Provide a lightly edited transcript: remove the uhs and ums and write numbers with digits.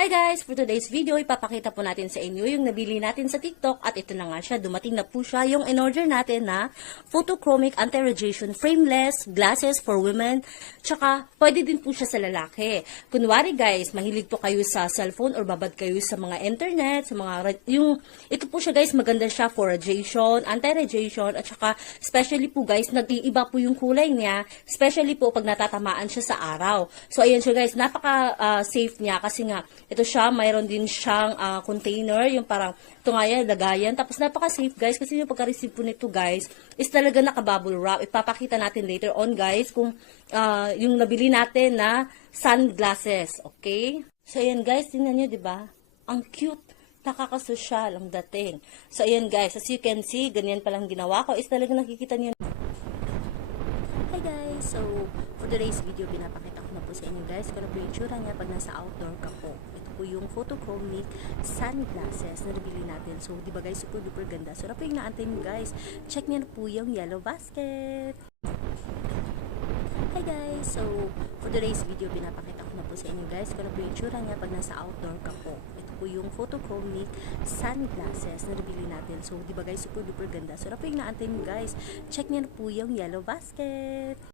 Hi guys! For today's video, ipapakita po natin sa inyo yung nabili natin sa TikTok at ito na nga siya. Dumating na po siya yung in-order natin na photochromic anti-radiation frameless glasses for women. Tsaka, pwede din po siya sa lalaki. Kunwari guys, mahilig po kayo sa cellphone or babad kayo sa mga internet, sa mga, ito po siya guys, maganda siya for radiation, anti-radiation, at tsaka, especially po guys, nag-iiba po yung kulay niya, especially po pag natatamaan siya sa araw. So, ayan siya guys, napaka-safe niya kasi nga, ito siya, mayroon din siyang container, yung parang, ito nga yan, lagayan. Tapos napaka-safe guys, kasi yung pagka-receive po nito guys, is talaga naka-bubble wrap. Ipapakita natin later on guys, kung yung nabili natin na sunglasses, okay? So ayan guys, tingnan nyo, diba? Ang cute, nakakasosyal ang dating. So ayan guys, as you can see, ganyan palang ginawa ko, is talaga nakikita nyo. Hi guys! So, for today's video, pinapakita ko na po sa inyo guys kung ano po yung tsura niya pag nasa outdoor ka po. Ito po yung photochromic sunglasses na nabili natin. So, di ba guys, super duper ganda. So, ano po yung naantay nyo guys? Check niyo na po yung yellow basket. Hi guys! So, for today's video, pinapakita ko na po sa inyo guys kung ano po yung tsura niya pag nasa outdoor ka po. Ito po yung photochromic sunglasses na nabili natin. So, di ba guys, super duper ganda. So, ano po yung naantay nyo guys? Check niyo na po yung yellow basket.